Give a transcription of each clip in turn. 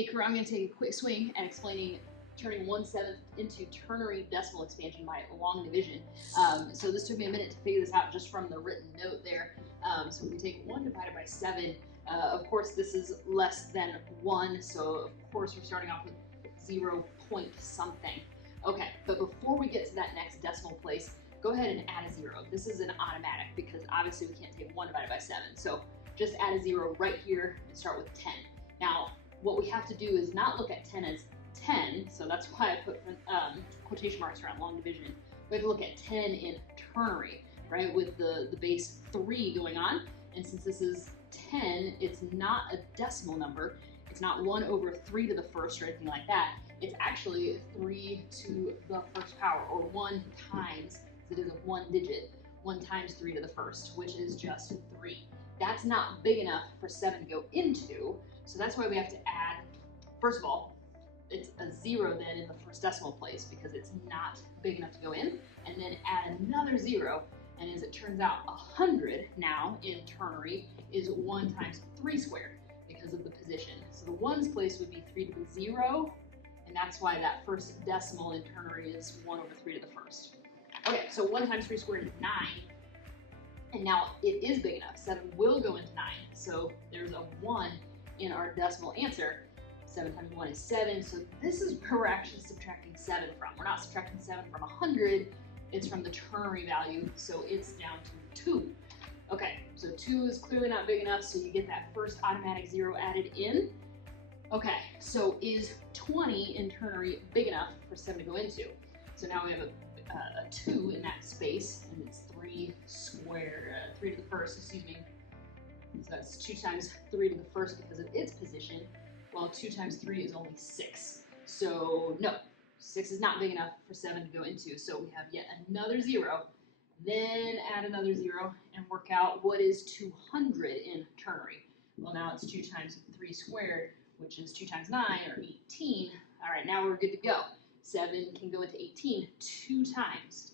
Hey crew, I'm going to take a quick swing at explaining turning 1/7 into ternary decimal expansion by long division. So this took me a minute to figure this out just from the written note there. So we take 1 divided by 7. Of course, this is less than 1, so of course we're starting off with 0 point something. Okay, but before we get to that next decimal place, go ahead and add a 0. This is an automatic because obviously we can't take 1 divided by 7. So just add a 0 right here and start with 10. Now, what we have to do is not look at 10 as 10, so that's why I put quotation marks around long division. We have to look at 10 in ternary, right, with the base 3 going on. And since this is 10, it's not a decimal number. It's not 1 over 3 to the first or anything like that. It's actually 3 to the first power, or 1 times, it is a 1 digit, 1 times 3 to the first, which is just 3. That's not big enough for 7 to go into, so that's why we have to add, first of all, it's a 0 then in the first decimal place because it's not big enough to go in, and then add another 0, and as it turns out, 100 now in ternary is 1 times 3 squared because of the position. So the ones place would be 3 to the 0, and that's why that first decimal in ternary is 1 over 3 to the first. Okay, so 1 times 3 squared is 9. And now it is big enough. 7 will go into 9. So there's a 1 in our decimal answer. 7 times 1 is 7. So this is where we're actually subtracting 7 from. We're not subtracting 7 from 100. It's from the ternary value. So it's down to 2. Okay, so 2 is clearly not big enough. So you get that first automatic 0 added in. Okay, so is 20 in ternary big enough for 7 to go into? So now we have a 2 in that space, and it's 3 squared, 3 to the first, excuse me. So that's 2 times 3 to the first because of its position, while 2 times 3 is only 6. So no, 6 is not big enough for 7 to go into, so we have yet another 0, then add another 0, and work out what is 200 in ternary. Well, now it's 2 times 3 squared, which is 2 times 9, or 18. All right, now we're good to go. 7 can go into 18 2 times.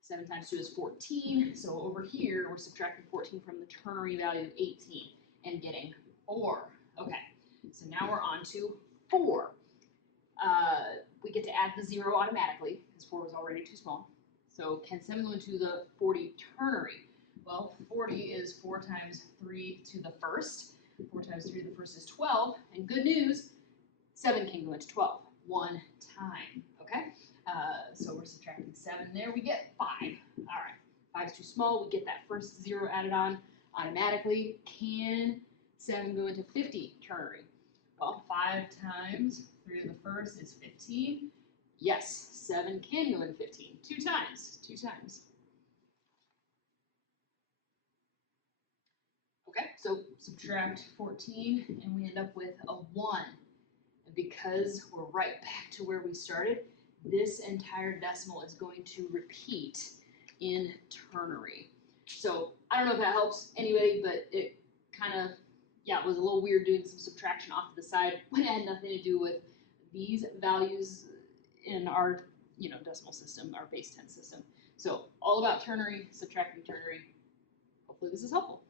7 times 2 is 14. So over here, we're subtracting 14 from the ternary value of 18 and getting 4. Okay, so now we're on to 4. We get to add the 0 automatically because 4 was already too small. So can 7 go into the 40 ternary? Well, 40 is 4 times 3 to the first. 4 times 3 to the first is 12. And good news, 7 can go into 12. 1 time, okay? So we're subtracting 7 there, we get 5. All right, 5 is too small, we get that first 0 added on automatically. Can 7 go into 50 ternary? Well, 5 times 3 to the first is 15. Yes, 7 can go into 15, 2 times. Okay, so subtract 14, and we end up with a 1. Because we're right back to where we started, this entire decimal is going to repeat in ternary. So I don't know if that helps anybody, but it kind of, it was a little weird doing some subtraction off to the side when it had nothing to do with these values in our decimal system, our base 10 system. So all about ternary, subtracting ternary. Hopefully this is helpful.